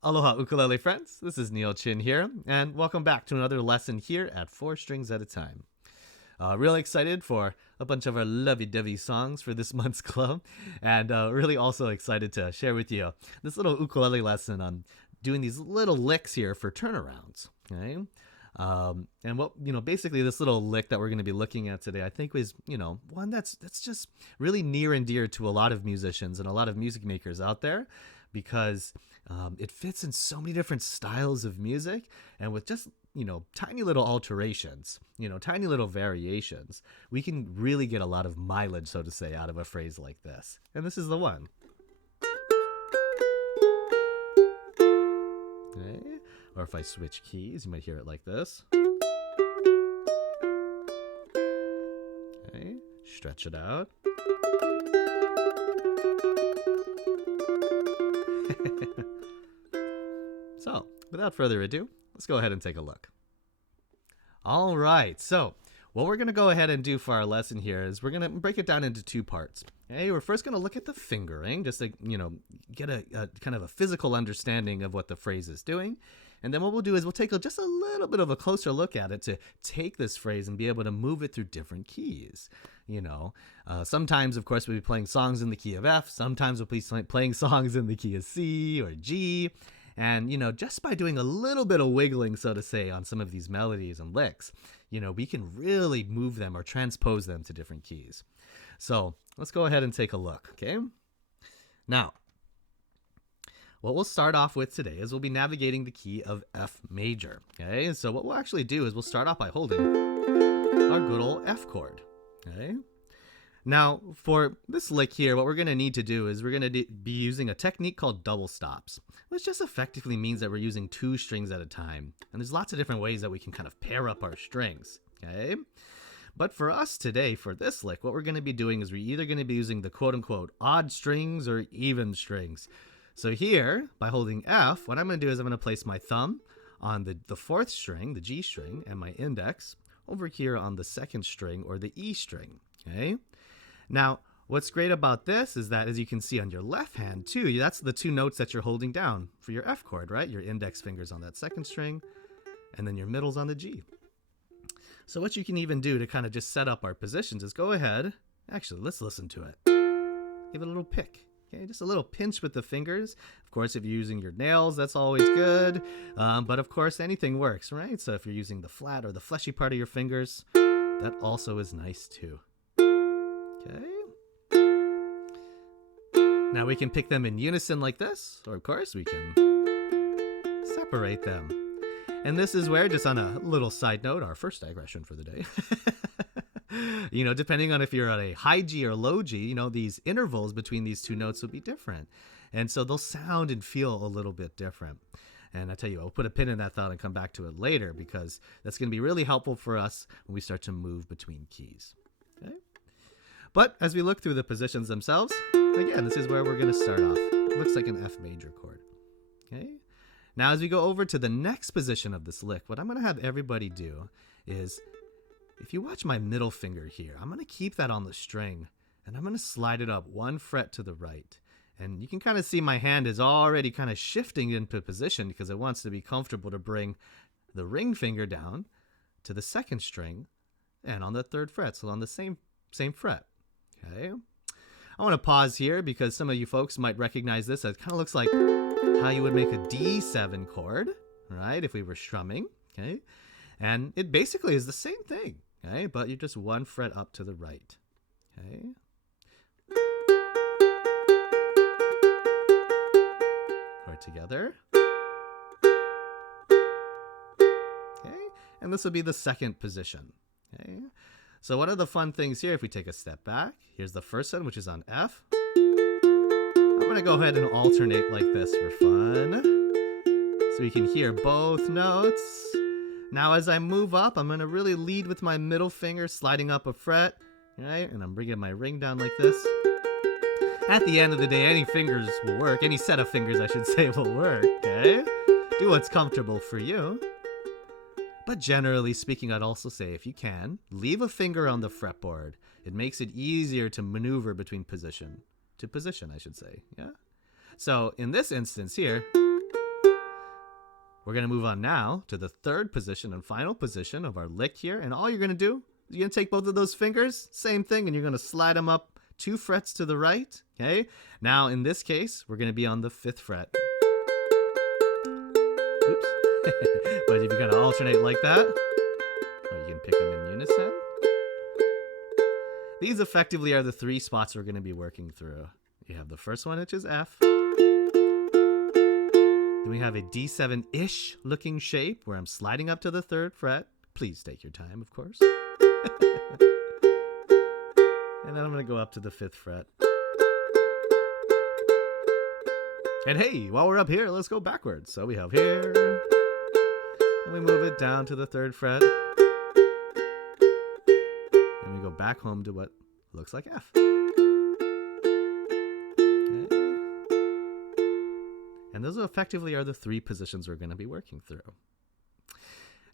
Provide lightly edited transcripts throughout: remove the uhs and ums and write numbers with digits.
Aloha, ukulele friends. This is Neal Chin here, and welcome back to another lesson here at 4 Strings at a Time. Really excited for a bunch of our lovey-dovey songs for this month's club, and really also excited to share with you this little ukulele lesson on doing these little licks here for turnarounds. Okay. And basically this little lick that we're going to be looking at today, I think was, one that's just really near and dear to a lot of musicians and a lot of music makers out there, because it fits in so many different styles of music, and with just tiny little alterations, tiny little variations, we can really get a lot of mileage, so to say, out of a phrase like this. And this is the one. Okay. Or if I switch keys, you might hear it like this. Okay. Stretch it out. So, without further ado, let's go ahead and take a look. All right, so what we're going to go ahead and do for our lesson here is we're going to break it down into two parts. Okay, we're first going to look at the fingering, just to, get a kind of a physical understanding of what the phrase is doing. And then what we'll do is we'll take just a little bit of a closer look at it to take this phrase and be able to move it through different keys. Sometimes, of course, we'll be playing songs in the key of F. Sometimes we'll be playing songs in the key of C or G. And, just by doing a little bit of wiggling, so to say, on some of these melodies and licks, we can really move them or transpose them to different keys. So let's go ahead and take a look, okay? Now, what we'll start off with today is we'll be navigating the key of F major, okay? So what we'll actually do is we'll start off by holding our good old F chord, okay? Now, for this lick here, what we're going to need to do is we're going to be using a technique called double stops, which just effectively means that we're using 2 strings at a time. And there's lots of different ways that we can kind of pair up our strings, okay? But for us today, for this lick, what we're going to be doing is we're either going to be using the quote-unquote odd strings or even strings. So here, by holding F, what I'm going to do is I'm going to place my thumb on the 4th string, the G string, and my index over here on the 2nd string or the E string, okay? Now, what's great about this is that, as you can see on your left hand too, that's the 2 notes that you're holding down for your F chord, right? Your index finger's on that 2nd string, and then your middle's on the G. So what you can even do to kind of just set up our positions is go ahead. Actually, let's listen to it. Give it a little pick. Okay, just a little pinch with the fingers. Of course, if you're using your nails, that's always good. But of course, anything works, right? So if you're using the flat or the fleshy part of your fingers, that also is nice too. Okay. Now we can pick them in unison like this, or of course we can separate them. And this is where, just on a little side note, our first digression for the day. Depending on if you're at a high G or low G, these intervals between these 2 notes will be different. And so they'll sound and feel a little bit different. And I tell you, I'll put a pin in that thought and come back to it later, because that's going to be really helpful for us when we start to move between keys. Okay? But as we look through the positions themselves, again, this is where we're going to start off. It looks like an F major chord. Okay? Now, as we go over to the next position of this lick, what I'm going to have everybody do is, if you watch my middle finger here, I'm going to keep that on the string, and I'm going to slide it up 1 fret to the right. And you can kind of see my hand is already kind of shifting into position because it wants to be comfortable to bring the ring finger down to the 2nd string and on the 3rd fret, so on the same fret. Okay. I want to pause here because some of you folks might recognize this. It kind of looks like how you would make a D7 chord, right? If we were strumming, okay? And it basically is the same thing, okay? But you're just 1 fret up to the right, okay? Or together. Okay? And this will be the 2nd position, okay? So one of the fun things here, if we take a step back, here's the first one, which is on F. I'm going to go ahead and alternate like this for fun, so we can hear both notes. Now as I move up, I'm going to really lead with my middle finger, sliding up a fret, right? And I'm bringing my ring down like this. At the end of the day, any fingers will work. Any set of fingers, I should say, will work, okay? Do what's comfortable for you. But generally speaking, I'd also say, if you can, leave a finger on the fretboard. It makes it easier to maneuver between position to position, I should say. Yeah. So in this instance here, we're going to move on now to the third position and final position of our lick here. And all you're going to do is you're going to take both of those fingers, same thing, and you're going to slide them up 2 frets to the right. Okay. Now, in this case, we're going to be on the 5th fret. Oops. But if you kind of alternate like that, or you can pick them in unison. These effectively are the 3 spots we're going to be working through. You have the first one, which is F. Then we have a D7-ish looking shape where I'm sliding up to the 3rd fret. Please take your time, of course. And then I'm going to go up to the 5th fret. And hey, while we're up here, let's go backwards. So we have here, and we move it down to the 3rd fret. And we go back home to what looks like F. Okay. And those effectively are the 3 positions we're going to be working through.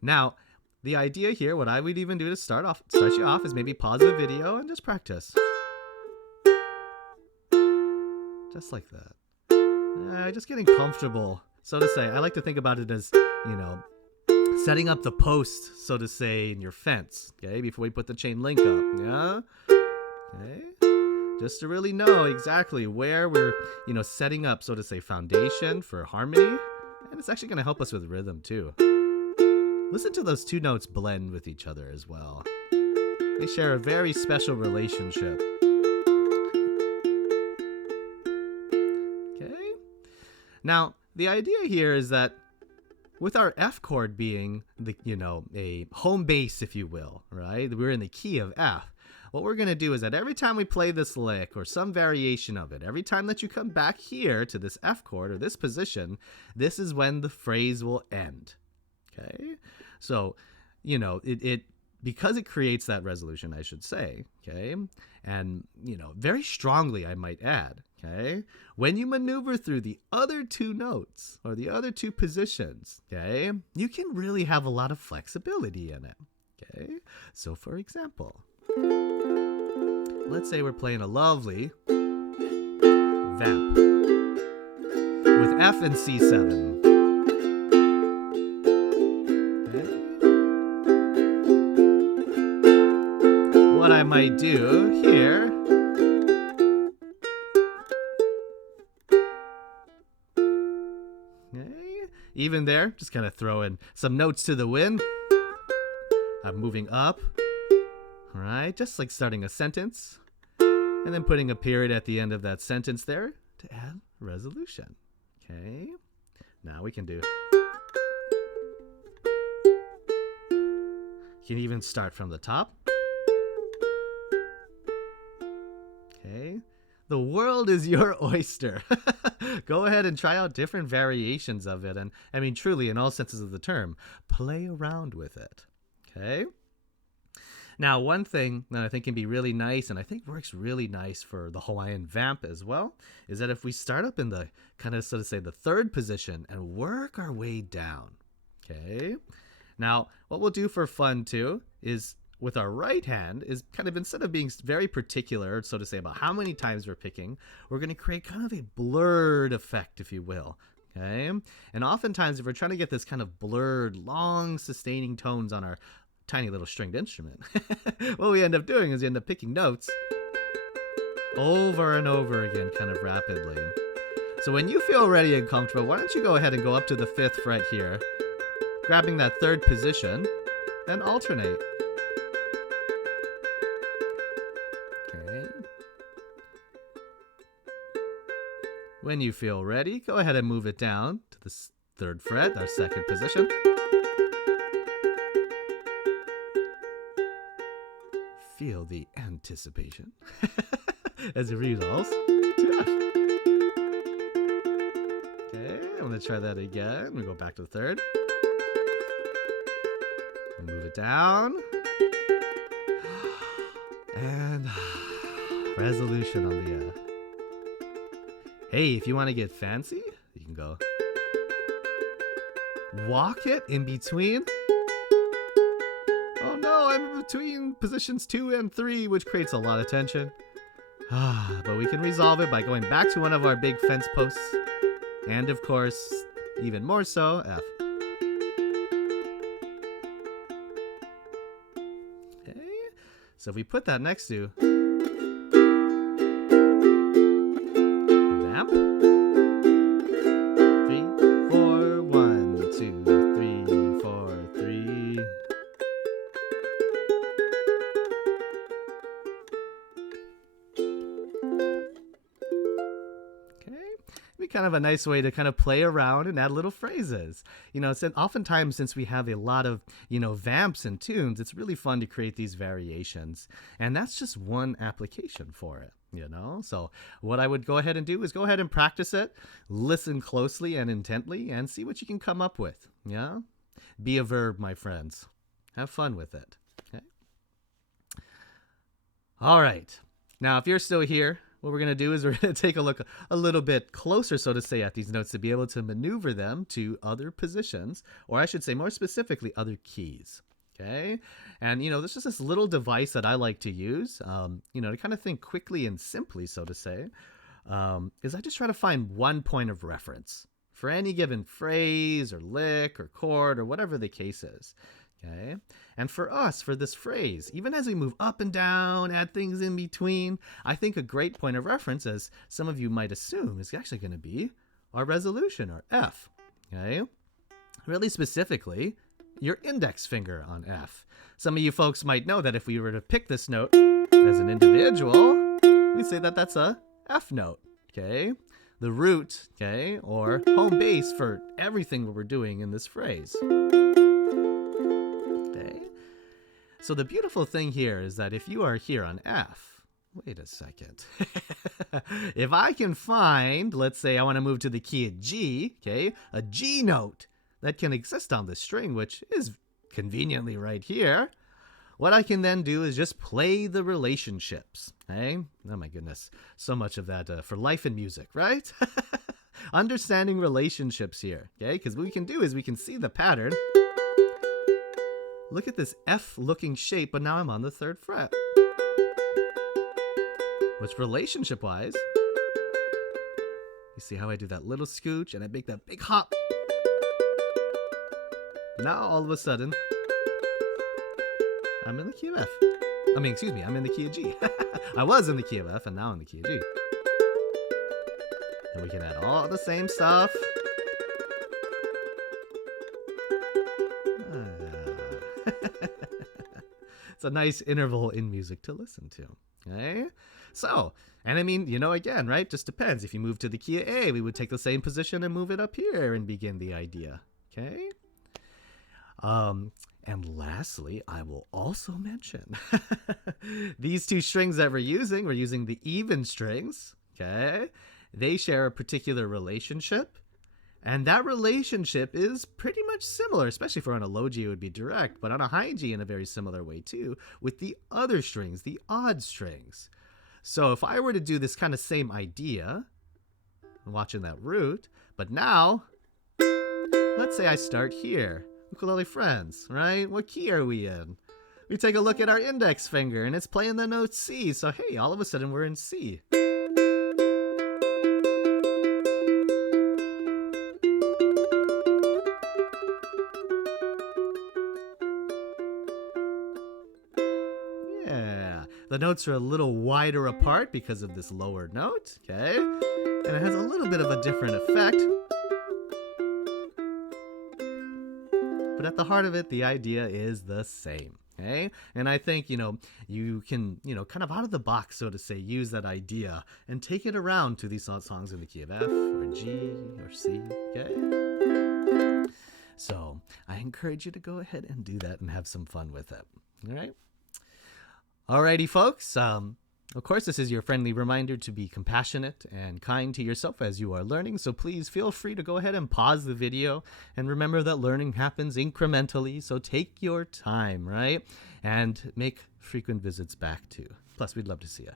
Now, the idea here, what I would even do to start you off is maybe pause the video and just practice. Just like that. Just getting comfortable, so to say. I like to think about it as, setting up the post, so to say, in your fence, okay, before we put the chain link up, yeah? Okay? Just to really know exactly where we're, setting up, so to say, foundation for harmony, and it's actually going to help us with rhythm, too. Listen to those 2 notes blend with each other as well. They share a very special relationship. Okay? Now, the idea here is that with our F chord being the, a home base, if you will, right? We're in the key of F. What we're going to do is that every time we play this lick or some variation of it, every time that you come back here to this F chord or this position, this is when the phrase will end. Okay? So, because it creates that resolution, I should say, okay? And, very strongly, I might add, okay? When you maneuver through the other 2 notes or the other 2 positions, okay, you can really have a lot of flexibility in it, okay? So, for example, let's say we're playing a lovely vamp with F and C7. What I might do here even there, just kind of throw in some notes to the wind. I'm moving up, all right, just like starting a sentence and then putting a period at the end of that sentence there to add resolution. Okay, now we can do, you can even start from the top. Okay, the world is your oyster. Go ahead and try out different variations of it. And I mean, truly, in all senses of the term, play around with it. Okay. Now, one thing that I think can be really nice, and I think works really nice for the Hawaiian vamp as well, is that if we start up in the kind of, so to say, the 3rd position and work our way down. Okay. Now, what we'll do for fun too is, with our right hand, is kind of, instead of being very particular, so to say, about how many times we're picking, we're going to create kind of a blurred effect, if you will. Okay? And oftentimes, if we're trying to get this kind of blurred, long, sustaining tones on our tiny little stringed instrument, what we end up doing is we end up picking notes over and over again, kind of rapidly. So when you feel ready and comfortable, why don't you go ahead and go up to the 5th fret here, grabbing that 3rd position, and alternate. When you feel ready, go ahead and move it down to the 3rd fret, our 2nd position. Feel the anticipation as it resolves to F. Okay, I'm going to try that again. We go back to the 3rd. Move it down. And resolution on the F. Hey, if you want to get fancy, you can go walk it in between. Oh no, I'm between positions 2 and 3, which creates a lot of tension. But we can resolve it by going back to one of our big fence posts. And of course, even more so, F. So if we put that next to vamp, 3, 4, 1, 2, 3, 4, 3. Be kind of a nice way to kind of play around and add little phrases. Oftentimes since we have a lot of, vamps and tunes, it's really fun to create these variations. And that's just one application for it, So what I would go ahead and do is go ahead and practice it, listen closely and intently, and see what you can come up with. Yeah? Be a verb, my friends. Have fun with it. Okay? All right. Now, if you're still here, what we're going to do is we're going to take a look a little bit closer, so to say, at these notes to be able to maneuver them to other positions, or I should say more specifically, other keys. Okay? And, there's just this little device that I like to use, to kind of think quickly and simply, so to say, is I just try to find one point of reference for any given phrase or lick or chord or whatever the case is. Okay. And for us, for this phrase, even as we move up and down, add things in between, I think a great point of reference, as some of you might assume, is actually going to be our resolution, or F. Okay. Really specifically, your index finger on F. Some of you folks might know that if we were to pick this note as an individual, we say that that's a F note. Okay. The root, okay, or home base for everything that we're doing in this phrase. So the beautiful thing here is that if you are here on F, wait a second. If I can find, let's say I want to move to the key of G, okay, a G note that can exist on the string, which is conveniently right here, what I can then do is just play the relationships. Okay? Oh my goodness, so much of that for life and music, right? Understanding relationships here, okay? Because what we can do is we can see the pattern. Look at this F-looking shape, but now I'm on the 3rd fret. Which relationship-wise, you see how I do that little scooch and I make that big hop. Now, all of a sudden, I'm in the key of F. I'm in the key of G. I was in the key of F, and now I'm in the key of G. And we can add all the same stuff. It's a nice interval in music to listen to. Okay? So, and I mean, again, right? Just depends. If you move to the key of A, we would take the same position and move it up here and begin the idea. Okay? And lastly, I will also mention these two strings that we're using the even strings. Okay? They share a particular relationship. And that relationship is pretty much similar, especially for on a low G it would be direct, but on a high G in a very similar way too, with the other strings, the odd strings. So if I were to do this kind of same idea, I'm watching that root, but now, let's say I start here. Ukulele friends, right? What key are we in? We take a look at our index finger and it's playing the note C. So hey, all of a sudden we're in C. The notes are a little wider apart because of this lower note, okay? And it has a little bit of a different effect. But at the heart of it, the idea is the same, okay? And I think, you can, kind of out of the box, so to say, use that idea and take it around to these songs in the key of F or G or C, okay? So I encourage you to go ahead and do that and have some fun with it, all right? Alrighty, folks. Of course, this is your friendly reminder to be compassionate and kind to yourself as you are learning. So please feel free to go ahead and pause the video. And remember that learning happens incrementally. So take your time, right? And make frequent visits back too. Plus, we'd love to see you.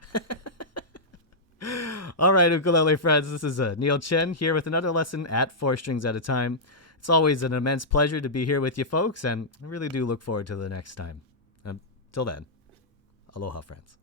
All right, ukulele friends. This is Neal Chin here with another lesson at 4 strings at a time. It's always an immense pleasure to be here with you folks. And I really do look forward to the next time. Till then. Aloha, friends.